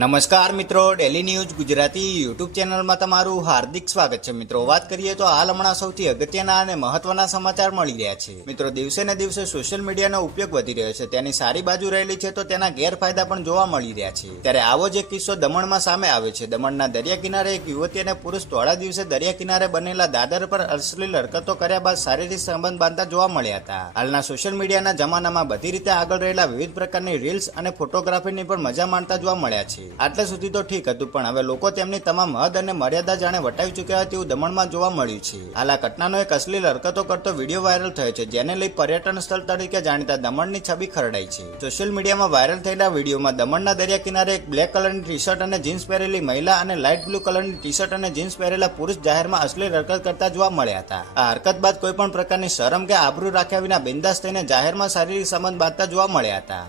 નમસ્કાર મિત્રો, daily news Gujarati YouTube ચેનલમાં તમારું હાર્દિક સ્વાગત છે। મિત્રો, વાત કરીએ તો હાલ હમણાં સૌથી અગત્યના અને મહત્વના સમાચાર મળી રહ્યા છે। મિત્રો, દિવસે ને દિવસે સોશિયલ મીડિયાનો ઉપયોગ વધી રહ્યો છે। તેની સારી બાજુ રહેલી છે તો તેના ગેરફાયદા પણ જોવા મળી રહ્યા છે। ત્યારે આવો જ એક કિસ્સો દમણમાં સામે આવ્યો છે। દમણના દરિયા કિનારે એક યુવતી અને પુરુષ થોડા દિવસે દરિયા કિનારે બનેલા દાદર પર અશ્લીલ હરકતો કર્યા બાદ શારીરિક સંબંધ બાંધતા જોવા મળ્યા હતા। હાલના સોશિયલ મીડિયાના જમાનામાં બધી રીતે આગળ રહેલા વિવિધ પ્રકારની રીલ્સ અને ફોટોગ્રાફીની પણ મજા માણતા જોવા મળ્યા છે। આટલે સુધી તો ઠીક હતું, પણ હવે લોકો તેમની તમામ હદ અને મર્યાદા જાણે વટાવી ચૂક્યા હોય તેવું દમણમાં જોવા મળ્યું છે। હાલ આ ઘટનાનો એક અશ્લીલ હરકતો કરતો વિડીયો વાયરલ થયો છે, જેને લઈ પર્યટન સ્થળ તરીકે જાણીતા દમણની છબી ખરડાઈ છે। સોશિયલ મીડિયામાં વાયરલ થયેલા વિડીયોમાં દમણના દરિયા કિનારે એક બ્લેક કલરની ટી શર્ટ અને જીન્સ પહેરેલી મહિલા અને લાઇટ બ્લુ કલરની ટી શર્ટ અને જીન્સ પહેરેલા પુરુષ જાહેરમાં અશ્લીલ હરકત કરતા જોવા મળ્યા હતા। આ હરકત બાદ કોઈ પણ પ્રકારની શરમ કે આબરૂ રાખ્યા વિના બિંદાસ થઈને જાહેરમાં શારીરિક સંબંધ બાંધતા જોવા મળ્યા હતા।